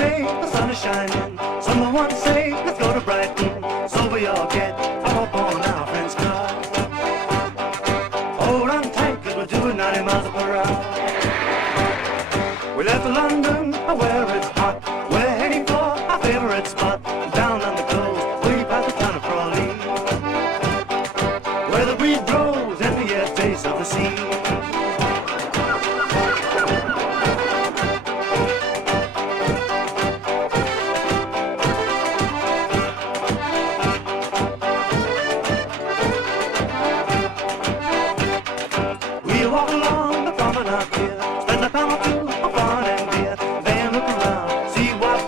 day, the sun is shining. Someone say, let's go to Brighton. So we all get up on our friend's car. Hold on tight, cause we're doing 90 miles per hour. We left London, where it's hot. We're heading for our favorite spot. Down on the coast, way past the town of Crawley, where the breeze blows and the air tastes of the sea. We walk along the promenade here, spend a pound or two of fun and beer, then look around, see what